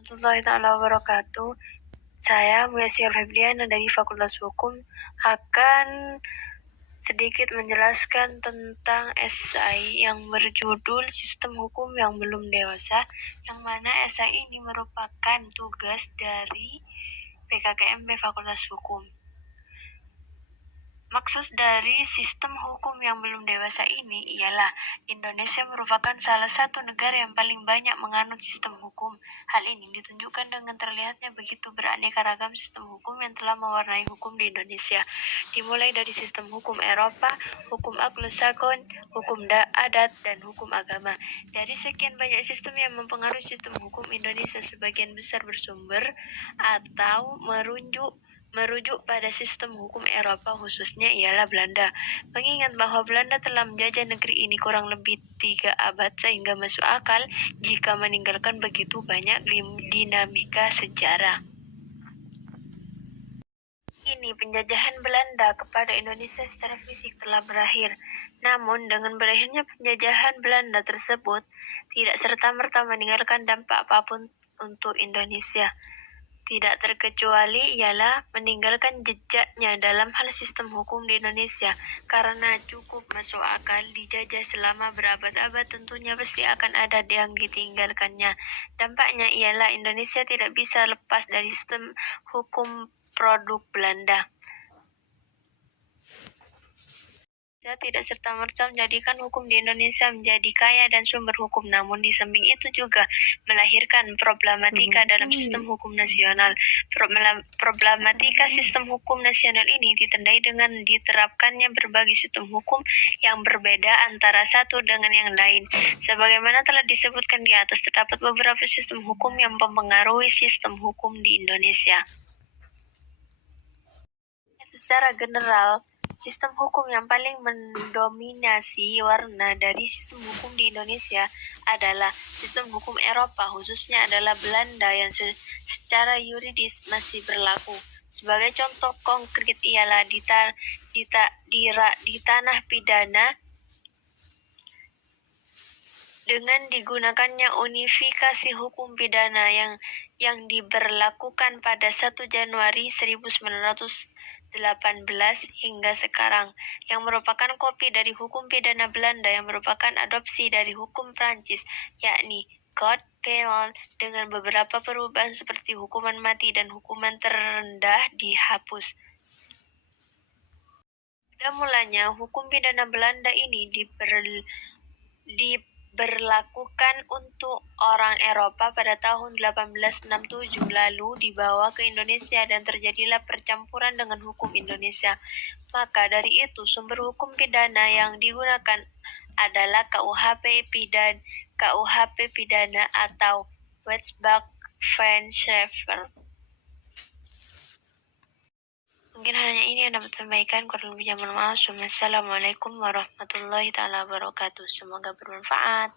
warahmatullahi taala wabarakatuh. Saya Muyassir Febriana dari Fakultas Hukum akan sedikit menjelaskan tentang esai yang berjudul Sistem Hukum yang Belum Dewasa, yang mana esai ini merupakan tugas dari PKKMB Fakultas Hukum. Maksud dari sistem hukum yang belum dewasa ini ialah Indonesia merupakan salah satu negara yang paling banyak menganut sistem hukum. Hal ini ditunjukkan dengan terlihatnya begitu beraneka ragam sistem hukum yang telah mewarnai hukum di Indonesia. Dimulai dari sistem hukum Eropa, hukum anglo-saxon, hukum adat, dan hukum agama. Dari sekian banyak sistem yang mempengaruhi sistem hukum Indonesia, sebagian besar bersumber atau merujuk pada sistem hukum Eropa, khususnya ialah Belanda. Mengingat bahwa Belanda telah menjajah negeri ini kurang lebih 3 abad, sehingga masuk akal jika meninggalkan begitu banyak dinamika sejarah. Kini penjajahan Belanda kepada Indonesia secara fisik telah berakhir. Namun dengan berakhirnya penjajahan Belanda tersebut tidak serta-merta meninggalkan dampak apapun untuk Indonesia. Tidak terkecuali ialah meninggalkan jejaknya dalam hal sistem hukum di Indonesia, karena cukup masuk akal dijajah selama berabad-abad, tentunya pasti akan ada yang ditinggalkannya. Dampaknya ialah Indonesia tidak bisa lepas dari sistem hukum produk Belanda. Tidak serta-merta menjadikan hukum di Indonesia menjadi kaya dan sumber hukum, namun di samping itu juga melahirkan problematika dalam sistem hukum nasional. Problematika sistem hukum nasional ini ditandai dengan diterapkannya berbagai sistem hukum yang berbeda antara satu dengan yang lain. Sebagaimana telah disebutkan di atas, terdapat beberapa sistem hukum yang mempengaruhi sistem hukum di Indonesia. Secara general, sistem hukum yang paling mendominasi warna dari sistem hukum di Indonesia adalah sistem hukum Eropa, khususnya adalah Belanda, yang secara yuridis masih berlaku. Sebagai contoh konkret ialah di tanah pidana, dengan digunakannya unifikasi hukum pidana yang diberlakukan pada 1 Januari 1918 hingga sekarang, yang merupakan kopi dari hukum pidana Belanda yang merupakan adopsi dari hukum Prancis, yakni Code Penal, dengan beberapa perubahan seperti hukuman mati dan hukuman terendah dihapus. Pada mulanya, hukum pidana Belanda ini diberlakukan untuk orang Eropa pada tahun 1867, lalu dibawa ke Indonesia dan terjadilah percampuran dengan hukum Indonesia. Maka dari itu sumber hukum pidana yang digunakan adalah KUHP pidana atau Westphal-Fenshafer. Mungkin hanya ini yang dapat sampaikan, kurang lebihnya mohon maaf. Wassalamualaikum warahmatullahi taala wabarakatuh. Semoga bermanfaat.